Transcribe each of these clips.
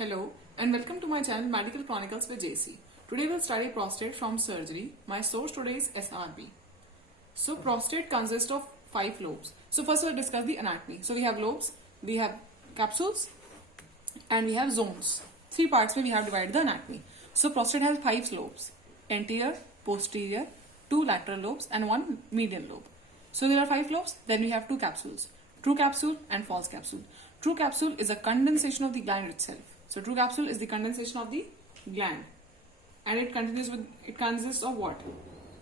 Hello and welcome to my channel Medical Chronicles with JC. Today we'll study prostate from surgery. My source today is SRB. So prostate consists of 5 lobes. So first we'll discuss the anatomy. So we have lobes, we have capsules and we have zones. 3 parts where we have divided the anatomy. So prostate has 5 lobes: anterior, posterior, 2 lateral lobes and 1 median lobe. So there are 5 lobes, then we have 2 capsules: true capsule and false capsule. True capsule is a condensation of the gland itself. So true capsule is the condensation of the gland, and it consists of what?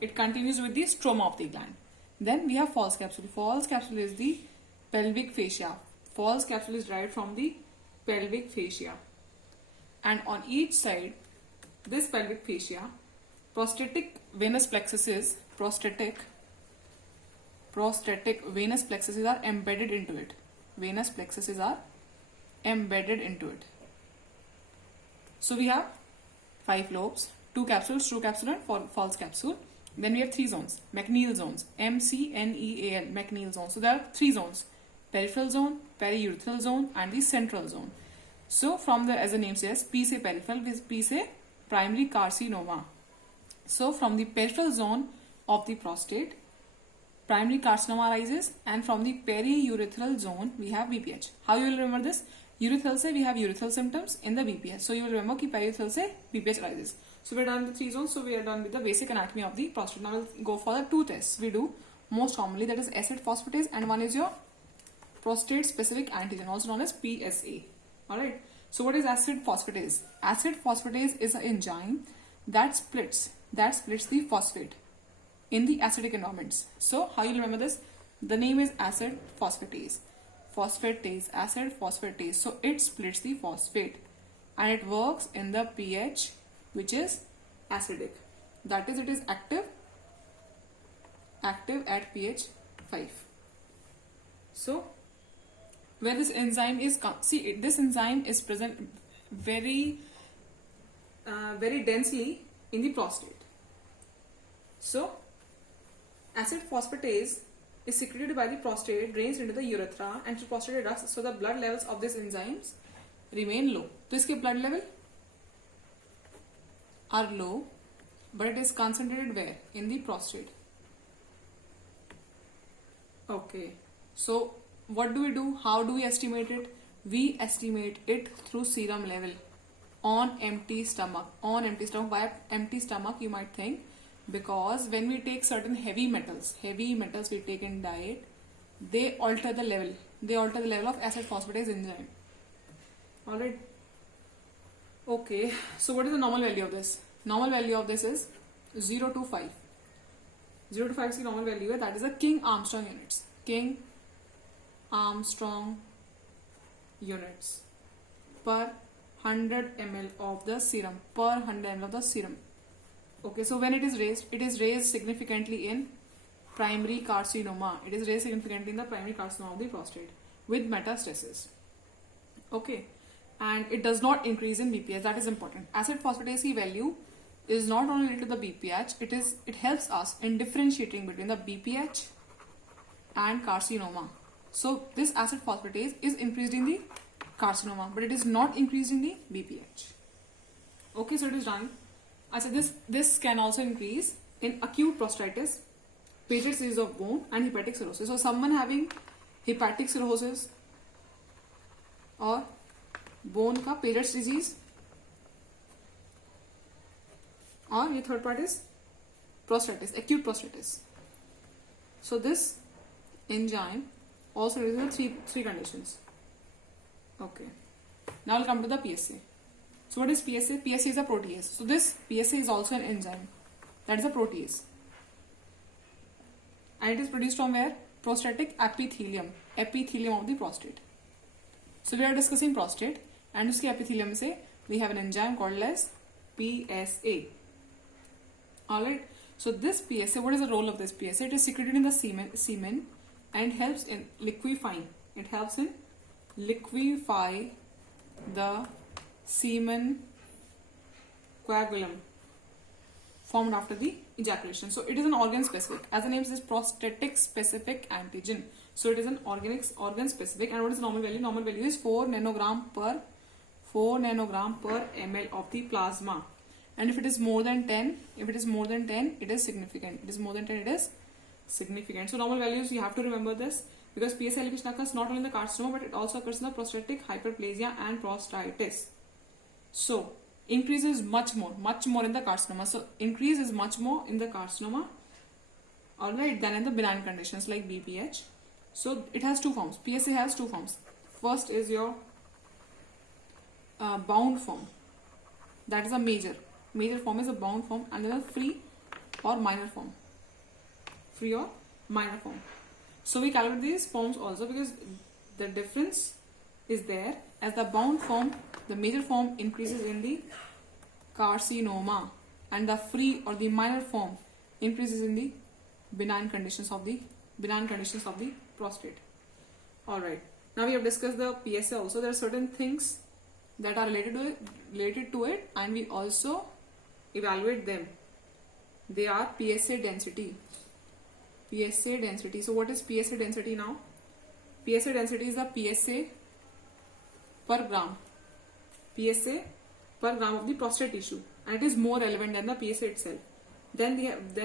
It continues with the stroma of the gland. Then we have false capsule. False capsule is the pelvic fascia. False capsule is derived from the pelvic fascia, and on each side, this pelvic fascia, prostatic venous plexuses are embedded into it. Venous plexuses are embedded into it. So we have 5 lobes, 2 capsules, true capsule and false capsule. Then we have 3 zones, McNeil zones, MCNEAL, McNeil zones. So there are 3 zones: peripheral zone, periurethral zone and the central zone. So from the, as the name says, P say peripheral, P say primary carcinoma. So from the peripheral zone of the prostate, primary carcinoma arises, and from the periurethral zone we have BPH. How you will remember this? Urethral se we have urethral symptoms in the BPH. So you will remember that periurethral se BPH arises. So we are done with the 3 zones. So we are done with the basic anatomy of the prostate. Now we'll go for the 2 tests we do most commonly, that is acid phosphatase, and one is your prostate specific antigen, also known as PSA. Alright. So what is acid phosphatase? Acid phosphatase is an enzyme that splits the phosphate in the acidic environments. So how you remember this? The name is acid phosphatase. Acid phosphatase. So it splits the phosphate and it works in the pH which is acidic. That is, it is active at pH 5. So where this enzyme is, this enzyme is present very densely in the prostate. So acid phosphatase is secreted by the prostate, drains into the urethra and to prostate ducts, so the blood levels of these enzymes remain low. So iske blood level are low, but it is concentrated where? In the prostate. Okay, so what do we do? How do we estimate it? We estimate it through serum level on empty stomach. Why empty stomach, you might think? Because when we take certain heavy metals we take in diet, they alter the level of acid phosphatase enzyme. Alright. Okay, so what is the normal value of this? Normal value of this is 0 to 5. 0 to 5 is the normal value, that is the King-Armstrong units. King-Armstrong units per 100 ml of the serum. Okay, so when it is raised significantly in primary carcinoma. It is raised significantly in the primary carcinoma of the prostate with metastasis. Okay, and it does not increase in BPH. That is important. Acid phosphatase value is not only related to the BPH. It helps us in differentiating between the BPH and carcinoma. So this acid phosphatase is increased in the carcinoma, but it is not increased in the BPH. Okay, so it is done. I said this can also increase in acute prostatitis, Paget's disease of bone and hepatic cirrhosis. So someone having hepatic cirrhosis or bone ka Paget's disease, or the third part is prostatitis, acute prostatitis. So this enzyme also raises three conditions. Okay, now I'll come to the PSA. So what is PSA? PSA is a protease. So this PSA is also an enzyme. That is a protease. And it is produced from where? Prostatic epithelium. Epithelium of the prostate. So we are discussing prostate, and uske epithelium se we have an enzyme called as PSA. Alright. So this PSA, what is the role of this PSA? It is secreted in the semen and helps in liquefying. It helps in liquefy the semen coagulum formed after the ejaculation. So it is an organ specific. As the name says, prostatic specific antigen. So it is an organ specific. And what is the normal value? Normal value is 4 nanogram per 4 nanogram per ml of the plasma. And if it is more than 10, it is significant. It is more than 10, it is significant. So normal values, you have to remember this, because PSA elevation occurs not only in the carcinoma, but it also occurs in the prostatic hyperplasia and prostatitis. So increase is much more in the carcinoma. So increase is much more in the carcinoma, alright, than in the benign conditions like BPH. So it has two forms. PSA has two forms. First is your bound form. That is a major form is a bound form, and then a free or minor form. So we calculate these forms also, because the difference is there. As the bound form, the major form increases in the carcinoma, and the free or the minor form increases in the benign conditions of the prostate. Alright, now we have discussed the PSA also. There are certain things that are related to it, and we also evaluate them. They are PSA density. So what is PSA density now? PSA density is the PSA per gram of the prostate tissue, and it is more relevant than the PSA itself. Then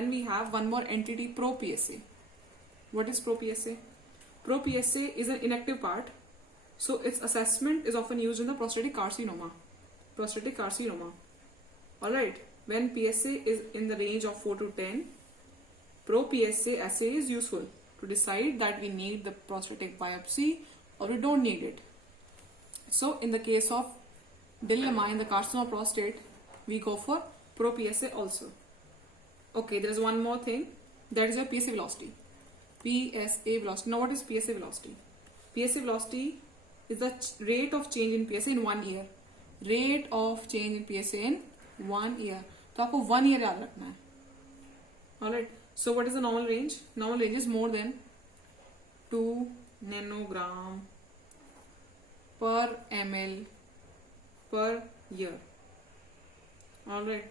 we have one more entity, pro-PSA. What is pro-PSA? Pro-PSA is an inactive part, so its assessment is often used in the prostatic carcinoma. Alright, when PSA is in the range of 4 to 10, pro-PSA assay is useful to decide that we need the prostatic biopsy or we don't need it. So in the case of dilemma in the carcinoma prostate, we go for pro-PSA also. Okay, there is one more thing, that is your PSA velocity. Now what is PSA velocity? PSA velocity is the rate of change in PSA in 1 year. तो आपको 1 year याद रखना है. Alright, so what is the normal range? Normal range is more than 2 nanogram per ml per year. Alright,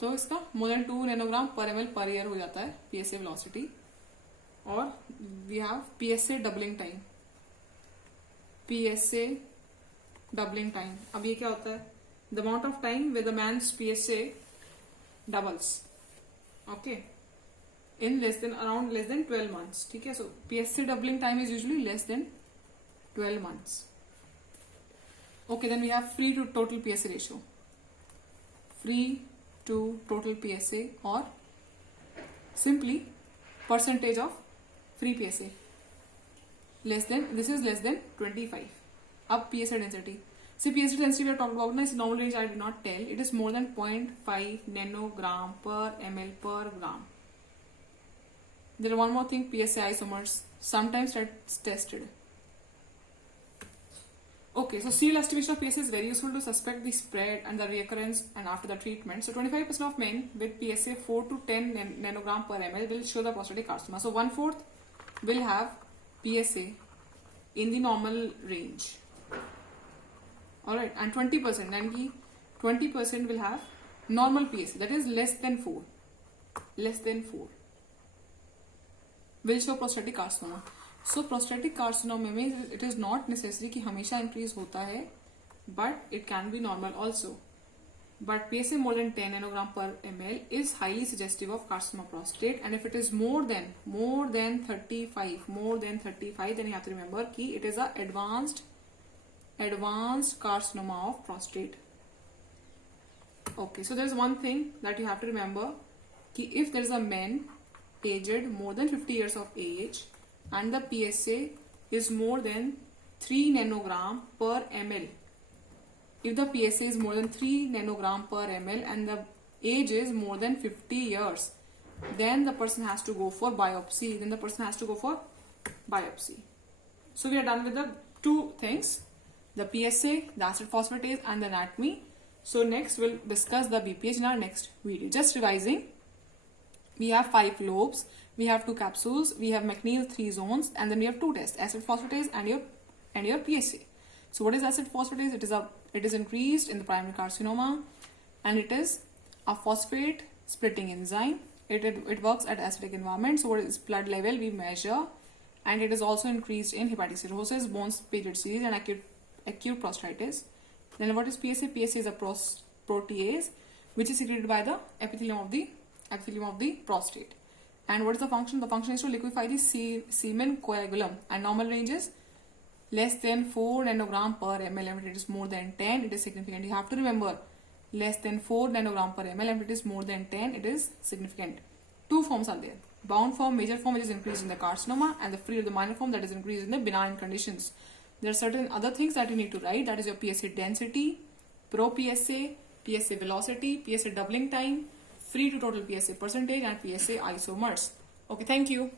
तो इसका more than 2 nanogram per ml per year हो जाता है PSA velocity. और we have PSA doubling time. अब ये क्या होता है? The amount of time where the man's PSA doubles, okay, in around less than 12 months. ठीक है, so PSA doubling time is usually less than 12 months. Okay, then we have free to total PSA ratio. Free to total PSA, or simply percentage of free PSA. This is less than 25. Up PSA density. See, PSA density we have talked about. Now, normal range I did not tell. It is more than 0.5 nanogram per ml per gram. There is one more thing, PSA isomers. Sometimes that's tested. Okay, so serial estimation of PSA is very useful to suspect the spread and the recurrence and after the treatment. So 25% of men with PSA 4 to 10 nanogram per ml will show the prostatic carcinoma. So 1/4 will have PSA in the normal range. Alright, and 20% will have normal PSA, that is less than 4. Will show prostatic carcinoma. So prostatic carcinoma में it is not necessary कि हमेशा increase होता है, but it can be normal also. But PSA more than 10 nanogram per ml is highly suggestive of carcinoma prostate, and if it is more than 35, then you have to remember कि it is a advanced carcinoma of prostate. Okay, so there is one thing that you have to remember, कि if there is a man aged more than 50 years of age and the PSA is more than 3 nanogram per ml. If the PSA is more than 3 nanogram per ml and the age is more than 50 years, then the person has to go for biopsy. So we are done with the two things, the PSA, the acid phosphatase, and the anatomy. So next we'll discuss the BPH in our next video. Just revising, we have 5 lobes, we have 2 capsules, we have McNeil 3 zones, and then we have 2 tests, acid phosphatase and your PSA. So what is acid phosphatase? It is increased in the primary carcinoma, and it is a phosphate splitting enzyme. It works at acidic environment. So what is blood level we measure, and it is also increased in hepatic cirrhosis, Bohn's period series, and acute prostatitis. Then what is PSA? PSA is a protease which is secreted by the epithelium of the prostate. And what is the function? The function is to liquefy the semen coagulum, and normal range is less than 4 nanogram per ml. If it is more than 10, it is significant. You have to remember, less than 4 nanogram per ml. If it is more than 10, it is significant. Two forms are there. Bound form, major form, which is increase in the carcinoma, and the free or the minor form, that is increase in the benign conditions. There are certain other things that you need to write. That is your PSA density, pro-PSA, PSA velocity, PSA doubling time, free to total PSA percentage, and PSA isomers. Okay, thank you.